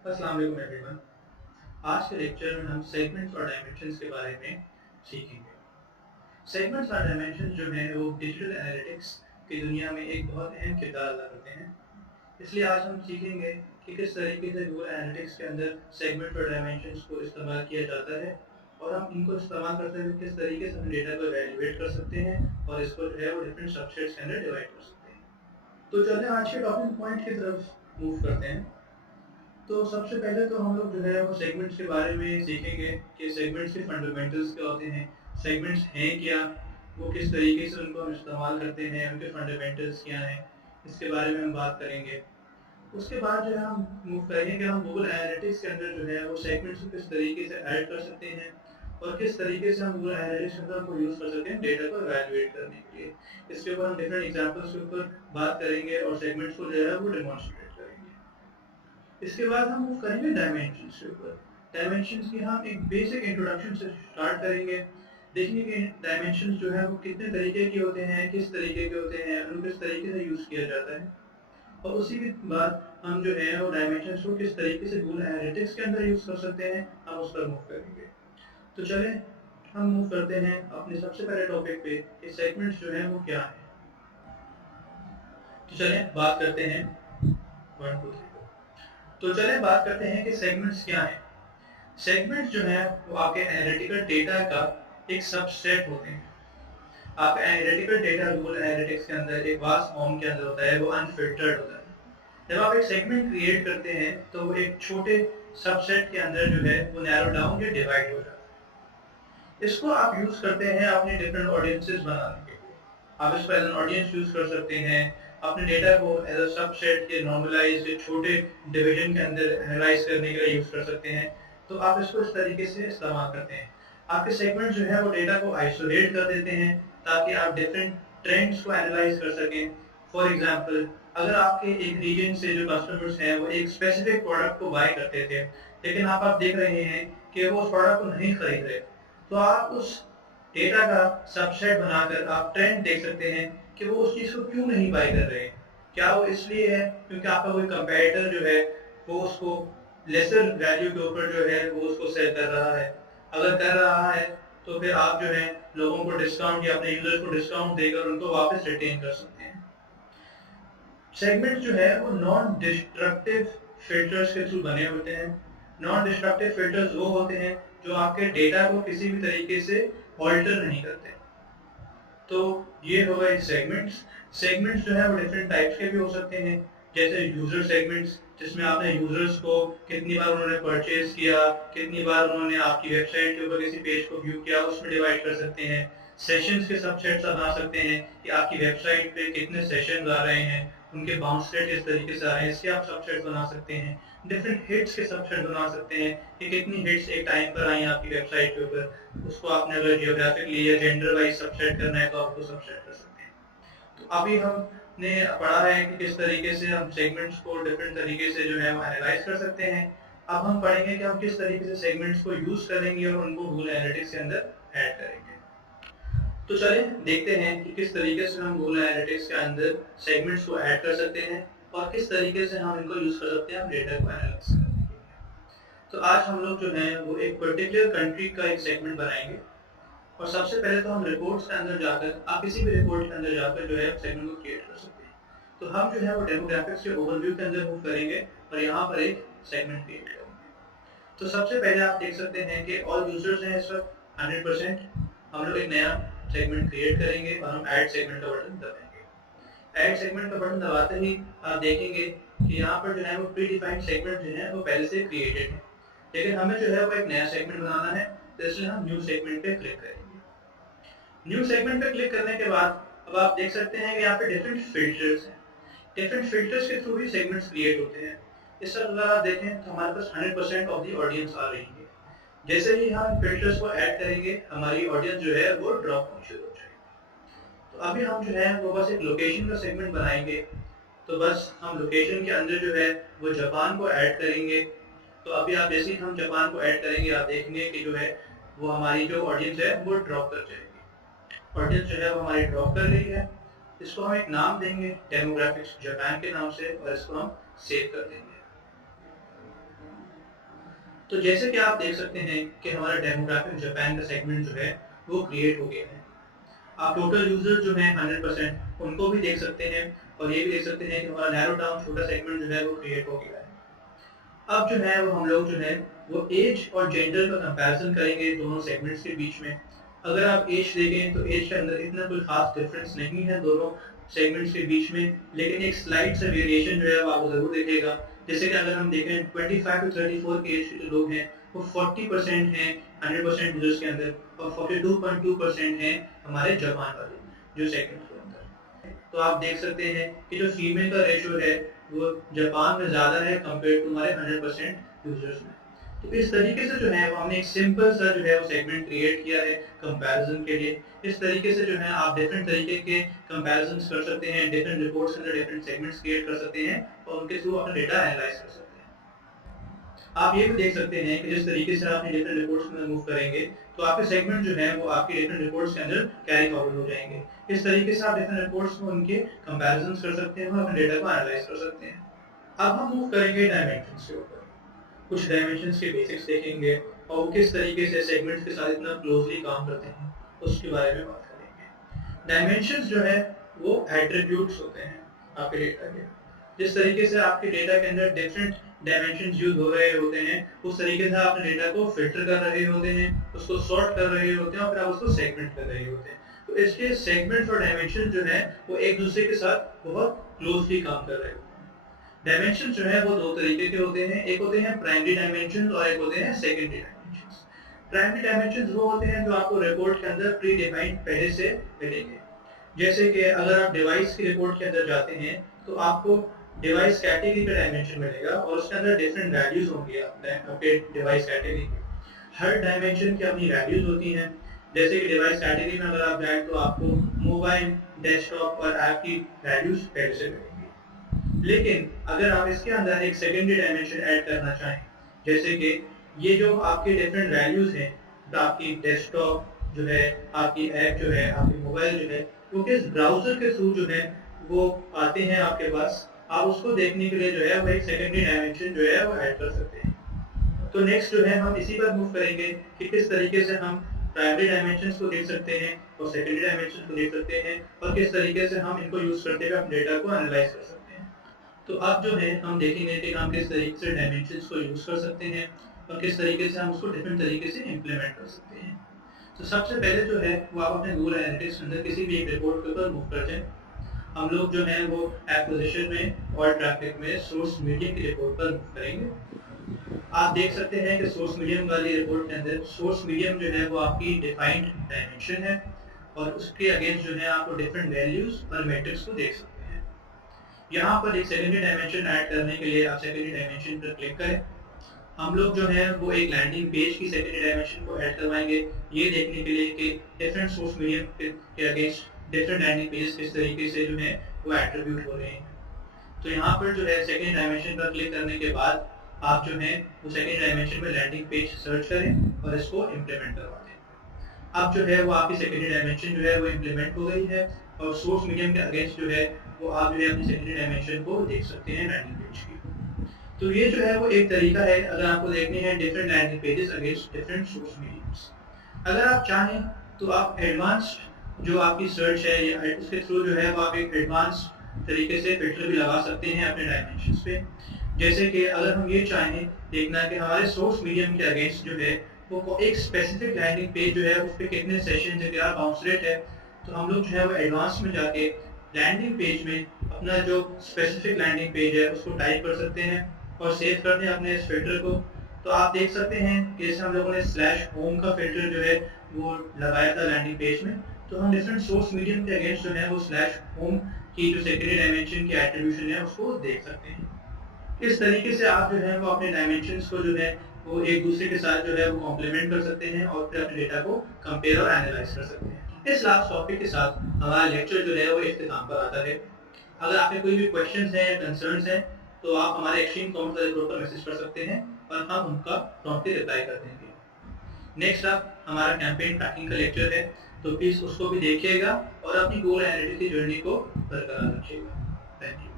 अस्सलाम वालेकुम एवरीवन। आज के लेक्चर में हम सेगमेंट्स और डायमेंशंस के बारे में सीखेंगे। सेगमेंट्स और डायमेंशंस जो हैं वो डिजिटल एनालिटिक्स की दुनिया में एक बहुत अहम किरदार अदा करते हैं। इसलिए आज हम सीखेंगे कि किस तरीके से गूगल एनालिटिक्स के अंदर सेगमेंट और डायमेंशंस को इस्तेमाल किया जाता है और हम इनको इस्तेमाल करते हुए किस तरीके से हम डेटा को इवैल्यूएट कर सकते हैं और इसको जो है वो डिफरेंट सबसेट्स के अंदर डिवाइड कर सकते हैं। तो चलते हैं आज के टॉपिक पॉइंट की तरफ मूव करते हैं। तो सबसे पहले तो हम लोग जो है वो सेगमेंट्स के बारे में सीखेंगे कि सेगमेंट्स के फंडामेंटल्स क्या होते हैं, सेगमेंट्स हैं क्या, वो किस तरीके से उनको हम इस्तेमाल करते हैं, उनके फंडामेंटल्स क्या हैं, इसके बारे में हम बात करेंगे। उसके बाद जो है हम मूव करेंगे कि हम गूगल एनालिटिक्स के अंदर जो है वो सेगमेंट्स को किस तरीके से ऐड कर सकते हैं और किस तरीके से हम गूगल एनालिटिक्स के अंदर को यूज़ कर सकते हैं डेटा को इवैल्यूएट करने के लिए। इसके ऊपर हम डिफरेंट एग्जाम्पल्स के ऊपर बात करेंगे और सेगमेंट्स को जो है वो डेमोन्स्ट्रेट करेंगे। इसके बाद हम मूव करेंगे डायमेंशंस के ऊपर। डायमेंशंस की हम एक बेसिक इंट्रोडक्शन से स्टार्ट करेंगे। देखेंगे कि डायमेंशंस जो है वो कितने तरीके के होते हैं, किस तरीके के होते हैं, उनको किस तरीके से यूज़ किया जाता है और उसी के बाद हम जो है वो डायमेंशंस को किस तरीके से गूगल एनालिटिक्स के अंदर यूज़ कर सकते हैं, हम उस पर मूव करेंगे। तो चलें हम मूव करते हैं अपने सबसे पहले टॉपिक पे कि सेगमेंट्स जो है वो क्या है। तो चलें बात करते हैं 1 2 3 तो चलें बात करते हैं कि सेगमेंट्स क्या हैं। सेगमेंट्स जो है वो आपके एनालिटिकल डेटा का एक सबसेट होते हैं। आपका एनालिटिकल डेटा गूगल एनालिटिक्स के अंदर एक वास्ट फॉर्म के अंदर होता है, वो अनफिल्टर्ड होता है। जब आप एक सेगमेंट क्रिएट करते हैं तो वो एक छोटे सबसेट के अंदर जो है वो नैरो डाउन या डिवाइड हो जाता है। इसको आप यूज करते हैं अपने डिफरेंट ऑडियंसेस बनाने के लिए। आप इसको एज एन ऑडियंस यूज कर सकते हैं, अपने डेटा को एज अ सबसेट के नॉर्मलाइज के छोटे डिवीजन के अंदर एनालाइज करने के लिए यूज कर सकते हैं। तो आप इसको इस तरीके से इस्तेमाल करते हैं। आपके सेगमेंट जो है वो डेटा को आइसोलेट कर देते हैं ताकि आप डिफरेंट ट्रेंड्स को एनालाइज कर सकें। फॉर एग्जांपल, अगर आपके एक रीजन से जो कस्टमर्स हैं वो एक स्पेसिफिक प्रोडक्ट को बाय करते थे, लेकिन आप देख रहे हैं कि वो उस प्रोडक्ट को नहीं खरीद रहे, तो आप उस डेटा का सबसेट बनाकर आप ट्रेंड देख सकते हैं कि वो उस चीज़ को क्यों नहीं बाय कर रहे हैं। क्या वो इसलिए है क्योंकि आपका कोई कंपेटिटर जो है वो उसको लेसर वैल्यू के ऊपर जो है वो उसको सेल कर रहा है। अगर कर रहा है तो फिर आप जो है लोगों को डिस्काउंट या अपने यूजर्स को डिस्काउंट देकर उनको वापस रिटेन कर सकते हैं। सेगमेंट जो है वो नॉन डिस्ट्रक्टिव फिल्टर्स के थ्रू बने होते हैं। नॉन डिस्ट्रक्टिव फिल्टर्स वो होते हैं जो आपके डेटा को किसी भी तरीके से ऑल्टर नहीं करते। तो ये हो गए सेगमेंट्स। सेगमेंट्स जो है वो डिफरेंट टाइप्स के भी हो सकते हैं, जैसे यूजर सेगमेंट्स जिसमें आपने यूजर्स को कितनी बार उन्होंने परचेज किया, कितनी बार उन्होंने आपकी वेबसाइट के ऊपर किसी पेज को व्यू किया, उसमें डिवाइड कर सकते हैं। सेशंस के सबसेट्स बना सकते हैं कि आपकी वेबसाइट पे कितने सेशंस आ रहे हैं, उनके बाउंस रेट किस तरीके से आ रहे हैं, इसके आप सबसेट्स बना सकते हैं। डिफरेंट हिट्स के सबसेट बना सकते हैं कि कितनी हिट्स एक टाइम पर आई आपकी वेबसाइट के ऊपर, उसको आपने अगर जियोग्राफिकली या जेंडर वाइज सबसेट करना है तो आप उसको सबसेट कर सकते हैं। तो अभी हमने पढ़ा है कि किस तरीके से हम सेगमेंट्स को डिफरेंट तरीके से जो है वो एनालाइज कर सकते हैं। अब हम पढ़ेंगे कि हम किस तरीके से सेगमेंट्स को यूज करेंगे और उनको गूगल एनालिटिक्स के अंदर ऐड करेंगे। तो चलें देखते हैं कि किस तरीके से हम गूगल एनालिटिक्स के अंदर सेगमेंट्स को ऐड कर सकते हैं और किस तरीके से हम इनको यूज कर सकते हैं हम डेटा को एनालाइज करने के लिए। तो आज हम लोग जो है वो एक पर्टिकुलर कंट्री का एक सेगमेंट बनाएंगे और सबसे पहले तो हम रिपोर्ट्स के अंदर जाकर, आप किसी भी रिपोर्ट के अंदर जाकर जो है सेगमेंट को क्रिएट कर सकते हैं। तो हम जो है वो डेमोग्राफिक्स के ओवरव्यू के अंदर मूव करेंगे और यहाँ पर एक सेगमेंट क्रिएट करेंगे। तो सबसे पहले आप देख सकते हैं कि ऑल यूजर्स हैं इस वक्त 100%। हम लोग एक नया सेगमेंट क्रिएट करेंगे और हम ऐड सेगमेंट का बटन दबाएंगे। ऐड सेगमेंट का बटन दबाते ही आप देखेंगे कि यहाँ पर जो है वो प्री डिफाइंड सेगमेंट जो है वो पहले से क्रिएटेड है, लेकिन हमें जो है वो एक नया सेगमेंट बनाना है, तो इसलिए हम न्यू सेगमेंट पे क्लिक करेंगे। न्यू सेगमेंट पे क्लिक करने के बाद अब आप देख सकते हैं कि यहाँ पे डिफरेंट फिल्टर्स हैं। डिफरेंट फिल्टर्स के थ्रू ही सेगमेंट्स क्रिएट होते हैं। इस तरह अगर आप देखें तो हमारे पास 100% ऑफ दी ऑडियंस आ रही है। जैसे ही हम फिल्टर्स को ऐड करेंगे हमारी ऑडियंस जो है वो ड्रॉप होनी शुरू हो जाएगी। तो अभी हम जो है वो बस एक लोकेशन का सेगमेंट बनाएंगे। तो बस हम लोकेशन के अंदर जो है वो जापान को ऐड करेंगे। तो अभी आप जैसे ही हम जापान को ऐड करेंगे आप देखेंगे कि जो है वो हमारी जो ऑडियंस है वो ड्रॉप कर जाएगी। ऑडियंस जो है वो हमारी ड्रॉप कर रही है। इसको हम एक नाम देंगे डेमोग्राफिक्स जापान के नाम से और इसको हम सेव कर देंगे। तो जैसे कि आप देख सकते हैं कि हमारा डेमोग्राफिक जापान का सेगमेंट जो है वो क्रिएट हो गया है। आप टोटल यूजर जो है 100% उनको भी देख सकते हैं और ये भी देख सकते हैं कि हमारा नैरो डाउन छोटा सेगमेंट जो है वो क्रिएट हो गया है। अब जो है वो हम लोग जो है वो एज और जेंडर का कंपैरिजन करेंगे दोनों सेगमेंट्स के बीच में। अगर आप एज देखें तो एज के अंदर इतना कोई खास डिफरेंस नहीं है दोनों सेगमेंट्स के बीच में, लेकिन एक स्लाइड सा वेरिएशन जो है वो आपको जरूर दिखेगा। जैसे कि अगर हम देखें 25 टू 34 के एज के जो लोग हैं वो 40% हैं 100% यूजर्स के अंदर और 42.2% हैं हमारे जापान वाले जो सेगमेंट के अंदर। तो आप देख सकते हैं कि जो फीमेल का रेशियो है वो जापान में ज़्यादा है कंपेयर टू हमारे 100% यूजर्स में। तो इस तरीके से जो है वो हमने एक सिंपल सा जो है वो सेगमेंट क्रिएट किया है कंपैरिजन के लिए। इस तरीके से जो है आप डिफरेंट तरीके के कंपैरिजन्स कर सकते हैं, डिफरेंट रिपोर्ट्स के अंदर डिफरेंट सेगमेंट्स क्रिएट कर सकते हैं और उनके थ्रू अपना डेटा एनालाइज कर सकते हैं। आप ये भी देख सकते हैं कि जिस तरीके से आप डिफरेंट रिपोर्ट्स में मूव करेंगे तो आपके सेगमेंट जो है वो आपके डिफरेंट रिपोर्ट्स के अंदर कैरी फॉरवर्ड हो जाएंगे। इस तरीके से आप डिफरेंट रिपोर्ट्स में उनके कंपैरिजन्स कर सकते हैं और अपने डेटा को एनालाइज कर सकते हैं। अब हम मूव करेंगे डायमेंशंस के ऊपर। कुछ डायमेंशंस के बेसिक्स देखेंगे और वो किस तरीके से सेगमेंट्स के साथ इतना क्लोजली काम करते हैं उसके बारे में बात करेंगे। डायमेंशंस जो है वो एट्रीब्यूट्स होते हैं आपके डेटा के। जिस तरीके से आपके डेटा के अंदर डिफरेंट डायमेंशंस यूज हो रहे होते हैं उस तरीके से आप अपने डेटा को फिल्टर कर रहे होते हैं, उसको सॉर्ट कर रहे होते हैं और फिर आप उसको सेगमेंट कर रहे होते हैं। तो इसलिए सेगमेंट्स और डायमेंशन जो है वो एक दूसरे के साथ बहुत क्लोजली काम कर रहे होते हैं। डायमेंशन जो है वो दो तरीके के होते हैं, एक होते हैं प्राइमरी डायमेंशन और एक होते हैं सेकेंडरी डायमेंशन। प्राइमरी डायमेंशन वो होते हैं जो आपको रिपोर्ट के अंदर प्री डिफाइंड पहले से मिलेंगे। जैसे कि अगर आप डिवाइस की रिपोर्ट के अंदर जाते हैं तो आपको डिवाइस कैटेगरी का डायमेंशन मिलेगा और उसके अंदर डिफरेंट वैल्यूज होंगी आपके डिवाइस कैटेगरी की। हर डायमेंशन की अपनी वैल्यूज होती हैं। जैसे कि डिवाइस कैटेगरी में अगर आप जाएं तो आपको मोबाइल, डेस्कटॉप और ऐप की वैल्यूज पहले से मिलेंगी। लेकिन अगर आप इसके अंदर एक सेकेंडरी डायमेंशन ऐड करना चाहें, जैसे कि ये जो आपके डिफरेंट वैल्यूज हैं, तो आपकी डेस्कटॉप जो है, आपकी ऐप जो है, आपकी मोबाइल जो है, वो किस ब्राउजर के थ्रू जो है वो आते हैं आपके पास, आप उसको देखने के लिए जो है वो एक सेकेंडरी डायमेंशन जो है वो ऐड कर सकते हैं। तो नेक्स्ट जो है हम इसी पर मूव करेंगे कि किस तरीके से हम प्राइमरी डायमेंशंस को देख सकते हैं और सेकेंडरी डायमेंशंस को देख सकते हैं और किस तरीके से हम इनको यूज करते हुए अपने डेटा को एनालाइज कर सकते हैं। तो अब जो है हम देखेंगे कि हम किस तरीके से डायमेंशंस को यूज कर सकते हैं और किस तरीके से हम उसको डिफरेंट तरीके से इम्प्लीमेंट कर सकते हैं। तो सबसे पहले जो है वो आप अपने गूगल एनालिटिक्स के अंदर किसी भी एक रिपोर्ट के ऊपर मूव कर जाएं। हम लोग जो है वो एक्विजिशन में और ट्रैफिक में सोर्स मीडियम की रिपोर्ट पर मूव करेंगे। आप देख सकते हैं कि सोर्स मीडियम वाली रिपोर्ट के अंदर सोर्स मीडियम जो है वो आपकी डिफाइंड डायमेंशन है और उसके अगेंस्ट जो है आपको डिफरेंट वैल्यूज और मैट्रिक्स को देख सकते हैं। यहाँ पर एक सेकेंडरी डायमेंशन ऐड करने के लिए आप सेकेंडरी डायमेंशन पर क्लिक करें। हम लोग जो है वो एक लैंडिंग पेज की सेकेंडरी डायमेंशन को ऐड करवाएंगे, ये देखने के लिए कि डिफरेंट सोर्स मीडियम के अगेंस्ट डिफरेंट लैंडिंग पेज किस तरीके से जो है वो एट्रीब्यूट हो रहे हैं। तो यहाँ पर जो है सेकेंड डायमेंशन पर क्लिक करने के बाद आप जो है वो सेकेंड डायमेंशन में लैंडिंग पेज सर्च करें और इसको इम्प्लीमेंट करवा दें। अब जो है वो आपकी सेकेंडरी डायमेंशन जो है वो इम्प्लीमेंट हो गई है और सोर्स मीडियम के अगेंस्ट जो है वो आप जो है अपनी सेकेंडरी डायमेंशन को देख सकते हैं लैंडिंग पेज की। तो ये जो है वो एक तरीका है अगर आपको देखने हैं different landing pages against different source mediums. अगर आप चाहें तो आप एडवांस्ड जो आपकी सर्च है या उसके थ्रू जो है वो आप एक एडवांस्ड तरीके से फिल्टर भी लगा सकते हैं अपने डायमेंशंस पे। जैसे कि अगर हम ये चाहें देखना कि हमारे सोर्स मीडियम के अगेंस्ट जो है वो एक स्पेसिफिक लैंडिंग पेज जो है उस पर कितने सेशन है, क्या बाउंस रेट है, तो हम लोग जो है वो एडवांस में जाके लैंडिंग पेज में अपना जो स्पेसिफिक लैंडिंग पेज है उसको टाइप कर सकते हैं और सेव कर दें अपने इस फिल्टर को। तो आप देख सकते हैं कि जैसे हम लोगों ने /होम का फिल्टर जो है वो लगाया था लैंडिंग पेज में, तो हम डिफरेंट सोर्स मीडियम के अगेंस्ट जो है वो /होम की जो सेकेंडरी डायमेंशन की एट्रीब्यूशन है उसको देख सकते हैं। इस तरीके से आप जो है वो अपने डायमेंशंस को जो है वो एक दूसरे के साथ जो है वो कॉम्प्लीमेंट कर सकते हैं और फिर अपने डेटा को कंपेयर और एनालाइज कर सकते हैं। इस लास्ट टॉपिक के साथ हमारा लेक्चर जो है वो इख्तिताम पर आता है। अगर आपके कोई भी क्वेश्चंस हैं या कंसर्न्स हैं तो आप हमारे एक्सट्रीम कमेंट वाले ग्रुप पर मैसेज कर सकते हैं और हम उनका प्रॉम्प्टली रिप्लाई कर देंगे। नेक्स्ट आप हमारा कैंपेन ट्रैकिंग का लेक्चर है, तो प्लीज़ उसको भी देखिएगा और अपनी गूगल एनालिटिक्स की जर्नी को बरकरार रखिएगा। Thank you.